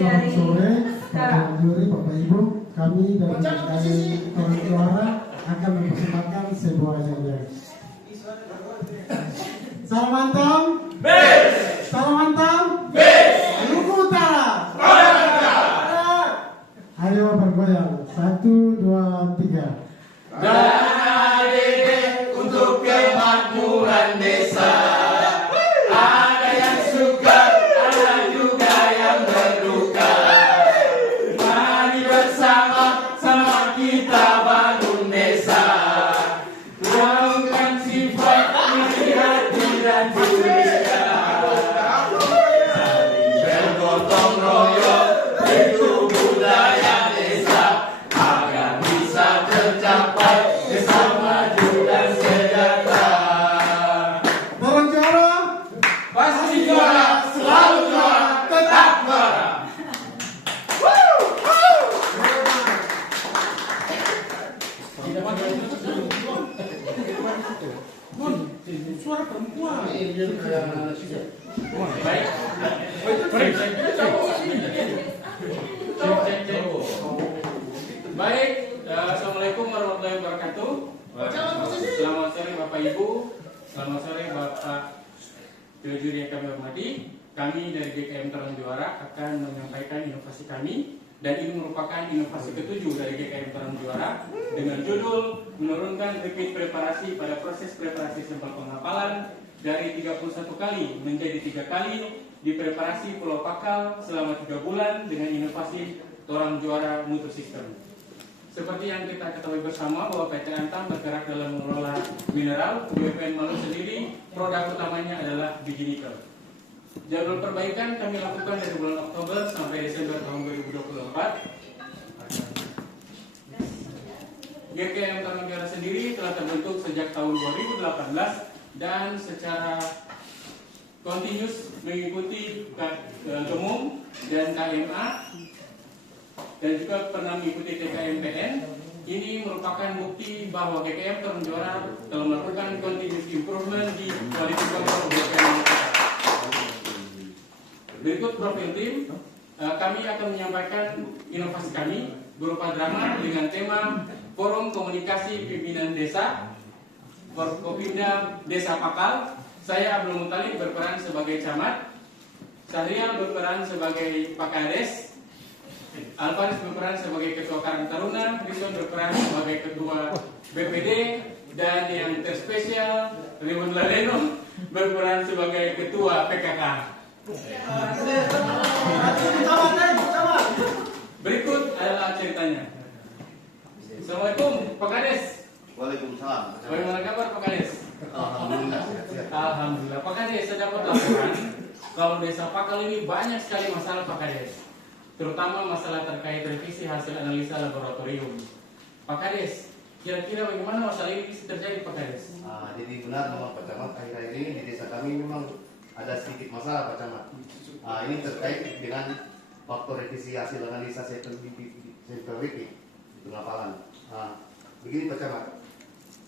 Selamat sore, Bapak Juri, Bapak Ibu. Kami dari GKM Torang Juara akan mempersembahkan sebuah acara. Salam antam. Salam antam. Luku Utara. Ayo bergoyang. 1, 2, 3. Dana DD untuk kemakmuran desa. Ada yang suka, ada juga yang berduka. Mari bersama, sama kita bangun desa. Gaungkan sifat iri hati dan curiga. Saling bergotong royong, itu budaya desa. Agar bisa tercapai desa maju dan sejahtera. Torang Juara. Pasti juara, selalu juara, tetap juara. Suara perempuan. Baik. Baik, assalamualaikum warahmatullahi wabarakatuh. Selamat sore Bapak Ibu, selamat sore Bapak juri yang kami hormati. Kami dari GKM Torang Juara akan menyampaikan inovasi kami, dan ini merupakan inovasi ke-7 dari GKM Torang Juara dengan judul menurunkan repeat preparasi pada proses preparasi sampel penghafalan dari 31 kali menjadi 3 kali di preparasi Pulau Pakal selama 3 bulan dengan inovasi Torang Juara Mutu System. Seperti yang kita ketahui bersama bahwa PT Antam bergerak dalam mengelola mineral. Di BPN Malu sendiri produk utamanya adalah biji nikel. Jadwal perbaikan kami lakukan dari bulan Oktober sampai Desember tahun 2024. GKM Torang Juara sendiri telah terbentuk sejak tahun 2018 dan secara kontinus mengikuti Gemum dan KMA dan juga pernah mengikuti TKMPN. Ini merupakan bukti bahwa GKM Torang Juara telah melakukan continuous improvement di quality control GKM. Berikut profil tim. Kami akan menyampaikan inovasi kami berupa drama dengan tema Forum Komunikasi Pimpinan Desa Forkopimda Desa Pakal. Saya Abdul Muttalib berperan sebagai camat, Syahrial berperan sebagai Pakades, Alvaris berperan sebagai Ketua Karang Taruna, Rison berperan sebagai Ketua BPD, dan yang terspesial Riwan Laleno berperan sebagai Ketua PKK. Berikut adalah ceritanya. Assalamualaikum Pak Kades. Waalaikumsalam. Bagaimana kabar Pak Kades? Alhamdulillah. Sehat. Alhamdulillah. Pak Kades, saya dapat laporan kalau Desa Pakal ini banyak sekali masalah Pak Kades, terutama masalah terkait revisi hasil analisa laboratorium. Pak Kades, kira-kira bagaimana masalah ini bisa terjadi Pak Kades? Jadi benar memang Pak Camat, akhir-akhir ini di desa kami memang ada sedikit masalah Pak Camat. Ini terkait dengan faktor revisi hasil analisa sampel repeat di pengapalan. Begini Pak Camat,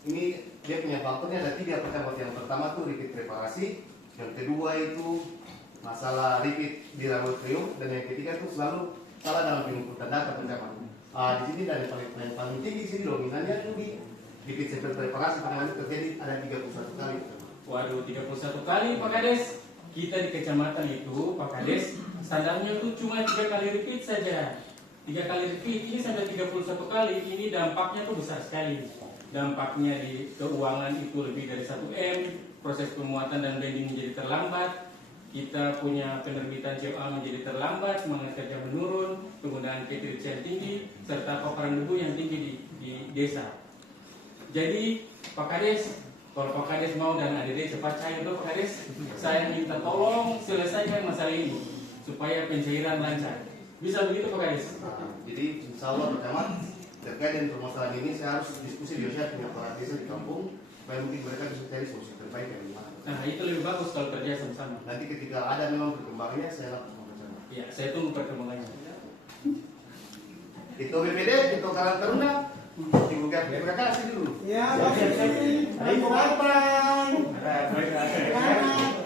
ini dia punya faktornya ada 3 Pak Camat. Yang pertama tuh repeat preparasi, yang kedua itu masalah repeat di laboratorium, dan yang ketiga itu selalu salah dalam penginputan data Pak Camat. Di sini dari paling tinggi sini dominannya itu di repeat sampel preparasi, pada waktu terjadi ada 31 kali Pak Camat. Waduh, 31 kali Pak Kades. Kita di kecamatan itu Pak Kades, standarnya itu cuma 3 kali repeat saja. 3 kali repeat ini sampai 31 kali, ini dampaknya tuh besar sekali. Dampaknya di keuangan itu lebih dari 1 M, proses pemuatan dan blending menjadi terlambat, kita punya penerbitan COA menjadi terlambat, semangat kerja menurun, penggunaan cartridge yang tinggi, serta paparan debu yang tinggi di desa. Jadi Pak Kades, kalau Pak Kades mau dan ADD cepat cair dulu Pak Kades, saya minta tolong selesaikan masalah ini supaya pencairan lancar. Bisa begitu Pak Kades? Jadi insya Allah Pak Camat, terkait dengan permasalahan ini saya harus diskusi di punya para desa di kampung supaya mungkin mereka bisa cari solusi terbaik yang gimana. Nah itu lebih bagus kalau kerja sama-sama. Nanti ketika ada memang perkembangannya saya langsung Pak Camat. Ya, saya tunggu perkembangannya. Itu BPD, itu Karang Taruna, dibuka terima kasih dulu. Ya, Bapak Juri.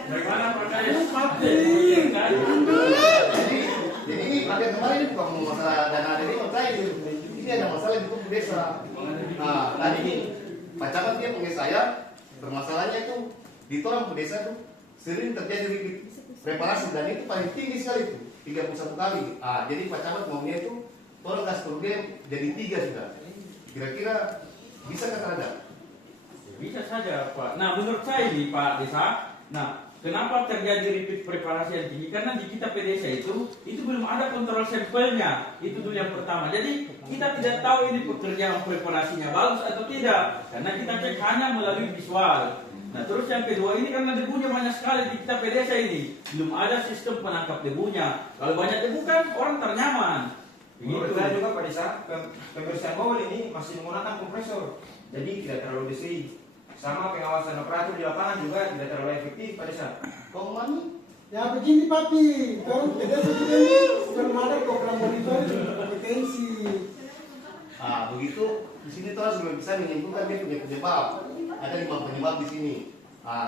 Bagaimana Pak Kades? Jadi ini ada desa. Nah, tadi ini Pak Camat dia panggil saya, permasalahannya itu di orang desa tuh sering terjadi repeat preparasi dan itu paling tinggi sekali itu 31 kali. Jadi Pak Camat maunya itu tolong kasih program jadi 3 sudah. Kira-kira bisa nggak terhadap? Bisa saja Pak. Nah menurut saya ini Pak Desa, nah kenapa terjadi repeat preparasi yang tinggi? Karena di kita PDesa itu belum ada kontrol sampelnya. Itu dulu yang pertama. Jadi kita tidak tahu ini pekerjaan preparasinya bagus atau tidak, karena kita cek hanya melalui visual. Nah terus yang kedua ini karena debunya banyak sekali di kita PDesa ini, belum ada sistem penangkap debunya. Kalau banyak debu kan orang ternyaman. Menurut saya juga Pak Desa, pembersihan bawah ini masih menggunakan kompresor, jadi tidak terlalu bersih. Sama pengawasan operator di lapangan juga tidak terlalu efektif Pak Desa. Komani? Ya begini papi, kalau kita sudah ini belum ada program monitoring kompetensi. Begitu di sini tuh harus bisa menyimpulkan dia punya penyebab. Ada 5 penyebab di sini.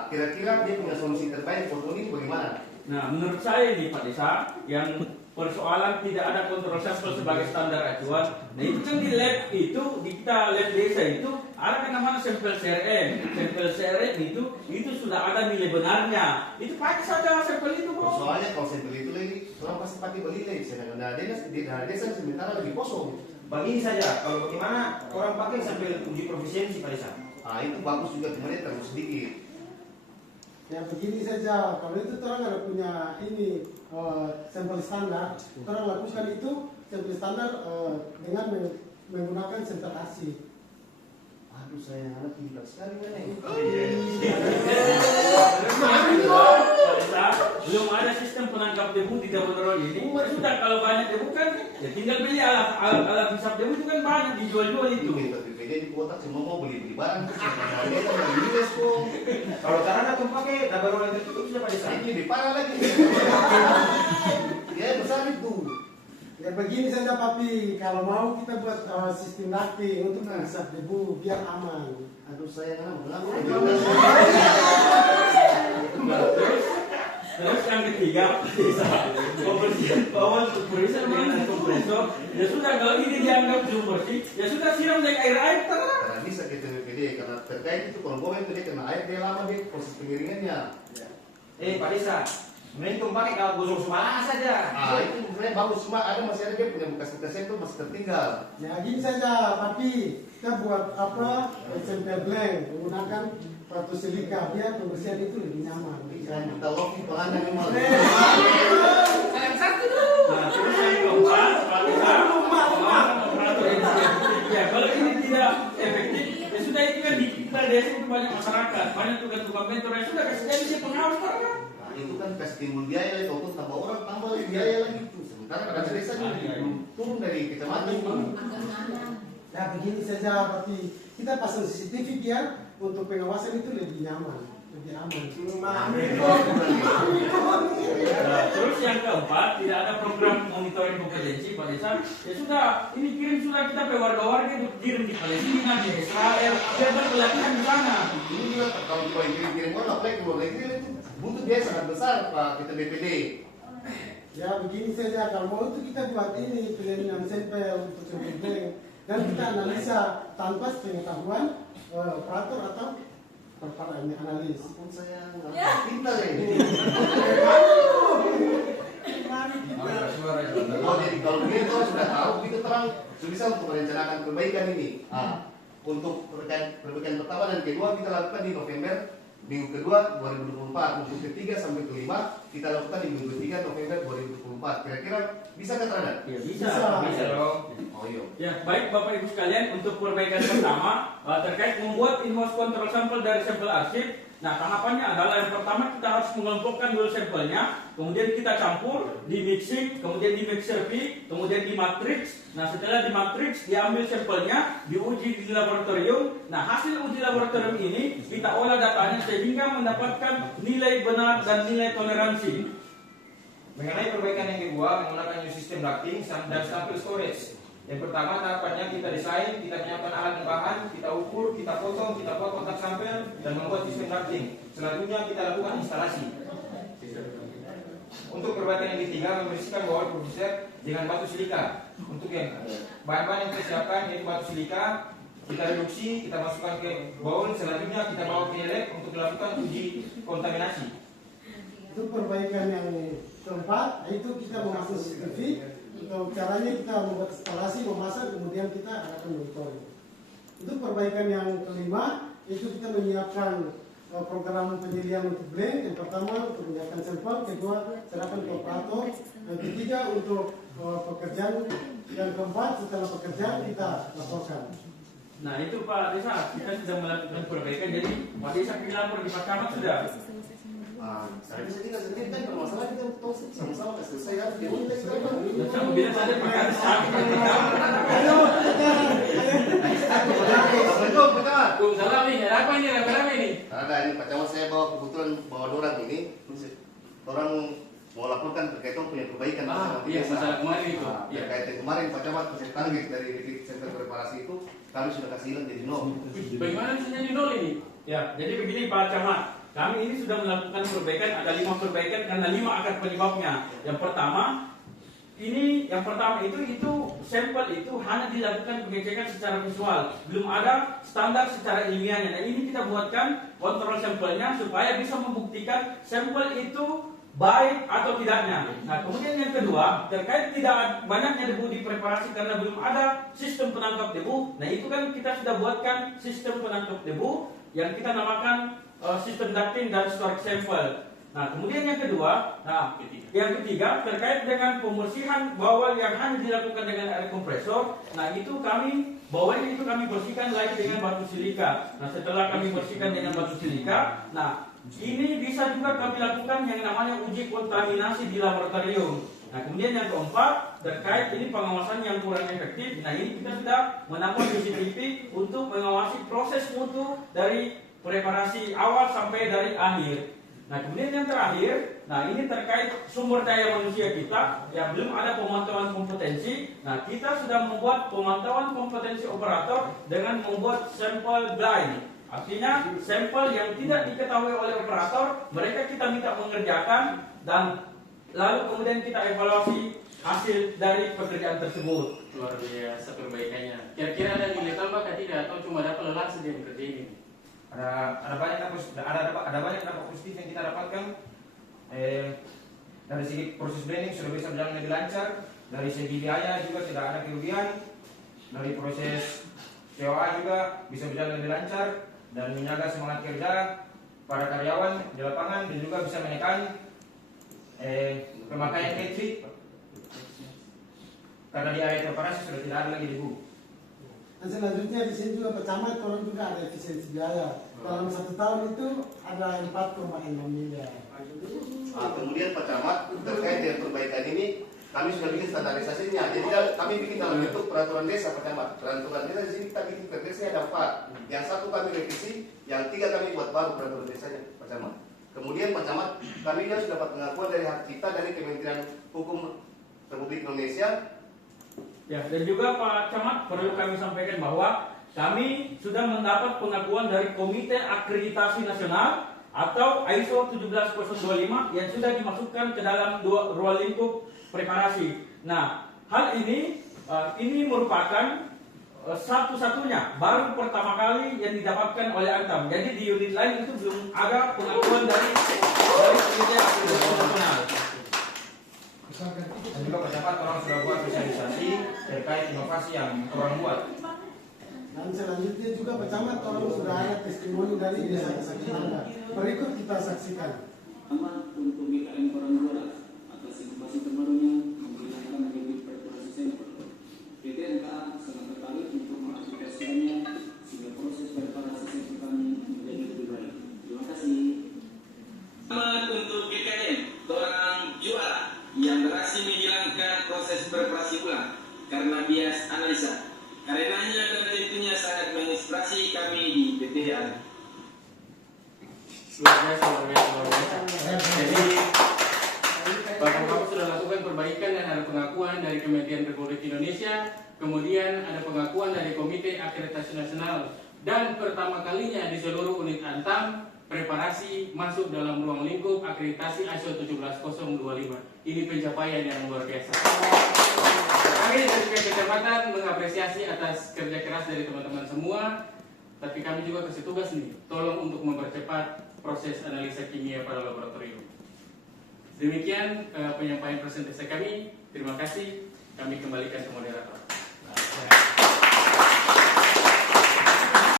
Kira-kira dia punya solusi terbaik untuk ini bagaimana? Nah menurut saya ini Pak Desa, yang persoalan tidak ada kontrol sampel sebagai standar acuan. Nah itu kan di lab itu, di kita lab desa itu ada kan namanya sampel CRM. Sampel CRM itu sudah ada nilai benarnya. Itu pakai saja sampel itu bro. Soalnya kalau sampel itu lagi, orang pasti pakai belilai. Sedangkan desa sementara lebih kosong. Begini saja, kalau bagaimana orang pakai sambil uji profisiensi Pak Desa. Itu bagus juga kemarin terlalu sedikit. Ya begini saja, kalau itu orang ada punya ini sampel standar, orang lakukan itu sampel standar dengan menggunakan sampel asli. Aduh sayang, anak pintar sekali kan ini. Belum ada sistem penangkap debu di Jawa ini. Sudah kalau banyak debu kan, ya tinggal beli alat hisap debu itu kan banyak dijual-jual itu. Jadi kotak semua mau beli barang. Dia kan beli US kok. Kalau caranya tuh pakai double roll yang tertutup sudah Pak Desa. Ini lebih parah lagi. Ya besar itu. Ya begini saja papi, kalau mau kita buat sistem ducting untuk menghisap debu biar aman. Aduh sayang, kenapa? Terus yang ketiga, pembersihan bawah kompresor dengan kompresor. Ya sudah kalau ini dianggap belum bersih, ya sudah siram dengan air terang. Karena bisa kita BPD karena terkait itu kalau itu dia kena air dia lama dia proses pengeringannya. Pak Desa, momentum pakai kalau gosok sembarangan saja. Itu sebenarnya bagus cuma masih ada dia punya bekas-bekas itu masih tertinggal. Ya gini saja papi, kita buat apa sampel blank menggunakan batu silika biar pembersihan itu lebih nyaman. Kita loki pelanggan memang. Nah, terus yang keempat, operator ya kalau ini tidak efektif, ya sudah itu kan di kita desa itu banyak masyarakat, banyak tukang mentor, ya sudah kasih jadi pengawas kan. Itu kan kasih timbul biaya lagi, untuk tambah orang tambah lagi biaya lagi itu. Sementara pada desa belum turun dari kecamatan. Ya begini saja papi, kita pasang CCTV biar untuk pengawasan itu lebih nyaman, lebih aman. Terus yang keempat, tidak ada program monitoring kompetensi Pak Desa. Ya sudah, ini kirim sudah kita ke warga-warga itu kirim di Palestina, di Israel, biar berpelatihan di sana. Ini juga kalau kirim orang apply ke luar negeri itu butuh biaya sangat besar Pak kita BPD. Ya begini saja, kalau mau itu kita buat ini pilihan sampel untuk sampel blank dan kita analisa tanpa pengetahuan operator atau para analis. Pun saya pintar ya ini. Jadi kalau begitu sudah tahu itu terang bisa untuk merencanakan perbaikan ini. Untuk perbaikan pertama dan kedua kita lakukan di November minggu kedua 2024, untuk ketiga sampai kelima kita lakukan di minggu ketiga November 2024. Kira-kira bisa nggak terhadap? Ya bisa dong. Oh iya. Ya baik Bapak Ibu sekalian, untuk perbaikan pertama terkait membuat invoice control sampel dari sampel arsip. Nah tahapannya adalah yang pertama kita harus mengelompokkan dulu sampelnya, kemudian kita campur, di mixing, kemudian di mixer V, kemudian di matrix. Nah setelah di matrix diambil sampelnya, diuji di laboratorium. Nah hasil uji laboratorium ini kita olah datanya sehingga mendapatkan nilai benar dan nilai toleransi. Mengenai perbaikan yang kedua menggunakan new system ducting dan sample storage. Yang pertama tahapannya kita desain, kita menyiapkan alat dan bahan, kita ukur, kita potong kotak sampel dan membuat sistem ducting. Selanjutnya kita lakukan instalasi. Untuk perbaikan yang ketiga, membersihkan bawah produser dengan batu silika. Untuk yang bahan-bahan yang kita siapkan yaitu batu silika, kita reduksi, kita masukkan ke bowl, selanjutnya kita bawa ke lab untuk melakukan uji kontaminasi. Itu perbaikan yang keempat, itu kita memasang CCTV. Untuk caranya kita membuat instalasi, memasang, kemudian kita akan monitoring. Itu perbaikan yang kelima, itu kita menyiapkan program penyediaan untuk blend. Yang pertama untuk menyiapkan sampel, kedua serahkan ke operator, yang ketiga untuk pekerjaan, yang keempat setelah pekerjaan kita laporkan. Nah itu Pak Desa, kita sudah melakukan perbaikan. Jadi Pak Desa lapor di Pak Camat sudah. Saya bisa tinggal sendiri kan bermasalah kita tahu sama-sama nggak selesai ya. Dia mau kita Saya bilang saja Pak Desa. Assalamualaikum Pak Camat. Waalaikumsalam nih, ada apa ini rame-rame nih? Ada ini Pak Camat, saya bawa kebetulan bawa dorang ini. Orang mau laporkan terkait punya perbaikan. Iya, masalah kemarin itu. Iya. Terkait yang kemarin Pak Camat saya target dari Repeat Center Preparasi itu kami sudah kasih hilang jadi nol. Bagaimana bisa jadi nol ini? Ya, jadi begini Pak Camat, kami ini sudah melakukan perbaikan, ada 5 perbaikan karena 5 akar penyebabnya. Yang pertama itu sampel itu hanya dilakukan pengecekan secara visual, belum ada standar secara ilmiahnya. Nah ini kita buatkan kontrol sampelnya supaya bisa membuktikan sampel itu baik atau tidaknya. Nah kemudian yang kedua, terkait tidak banyaknya debu di preparasi karena belum ada sistem penangkap debu. Nah itu kan kita sudah buatkan sistem penangkap debu yang kita namakan sistem ducting dan storage sampel. Nah kemudian yang kedua, yang ketiga terkait dengan pembersihan bawah yang hanya dilakukan dengan air kompresor. Nah itu bawahnya itu kami bersihkan lagi dengan batu silika. Nah setelah kami bersihkan dengan batu silika, nah ini bisa juga kami lakukan yang namanya uji kontaminasi di laboratorium. Nah kemudian yang keempat terkait ini pengawasan yang kurang efektif. Nah ini kita sudah menambah CCTV untuk mengawasi proses mutu dari preparasi awal sampai dari akhir. Nah kemudian yang terakhir, nah ini terkait sumber daya manusia kita yang belum ada pemantauan kompetensi. Nah kita sudah membuat pemantauan kompetensi operator dengan membuat sampel blind. Artinya sampel yang tidak diketahui oleh operator, mereka kita minta mengerjakan dan lalu kemudian kita evaluasi hasil dari pekerjaan tersebut. Luar biasa perbaikannya. Kira-kira ada nilai tambah kah tidak atau cuma dapat lelah saja yang kerja ini? Ada banyak dampak positif yang kita dapatkan. Dari segi proses blending sudah bisa berjalan lebih lancar. Dari segi biaya juga tidak ada kerugian. Dari proses COA juga bisa berjalan lebih lancar dan menjaga semangat kerja para karyawan di lapangan dan juga bisa menekan pemakaian elektrik karena di area preparasi sudah tidak ada lagi debu. Dan selanjutnya di sini juga Pak Camat, orang juga ada efisiensi biaya. Dalam 1 tahun itu ada 4,6 miliar. Kemudian Pak Camat terkait dengan perbaikan ini kami sudah bikin standarisasinya. Jadi kami bikin dalam bentuk peraturan desa Pak Camat. Peraturan desa di sini kita bikin peraturannya ada 4. Yang 1 kami revisi, yang 3 kami buat baru peraturan desanya Pak Camat. Kemudian Pak Camat, kami sudah dapat pengakuan dari hak kita dari Kementerian Hukum Republik Indonesia. Ya, dan juga Pak Camat perlu kami sampaikan bahwa kami sudah mendapat pengakuan dari Komite Akreditasi Nasional atau ISO 17025 yang sudah dimasukkan ke dalam ruang lingkup preparasi. Nah, hal ini merupakan satu-satunya baru pertama kali yang didapatkan oleh Antam. Jadi di unit lain itu belum ada pengakuan dari Komite Akreditasi Nasional. Dan juga Pak Camat orang sudah buat sosialisasi terkait inovasi yang orang buat. Dan selanjutnya juga Pak Camat, orang sudah ada testimoni dari desa-desa Kimanda. Berikut kita saksikan. Amat untuk BKM Korangora atas inovasi terbarunya menggunakan metode preparasi sampel. PT NKA sangat tertarik untuk mengaplikasikannya sehingga proses preparasi sampel kami menjadi lebih baik. Terima kasih. Amat untuk BKM Korang Juara yang berhasil menghilangkan proses preparasi ulang karena bias analisa. Karenanya dan tentunya sangat menginspirasi kami di PTN. Luar biasa. Jadi Bapak-bapak sudah lakukan perbaikan dan ada pengakuan dari Kementerian Republik Indonesia, kemudian ada pengakuan dari Komite Akreditasi Nasional, dan pertama kalinya di seluruh unit Antam preparasi masuk dalam ruang lingkup akreditasi ISO 17025. Ini pencapaian yang luar biasa. Kami dari pihak kecamatan mengapresiasi atas kerja keras dari teman-teman semua, tapi kami juga kasih tugas nih, tolong untuk mempercepat proses analisa kimia pada laboratorium. Demikian penyampaian presentasi kami. Terima kasih. Kami kembalikan ke moderator.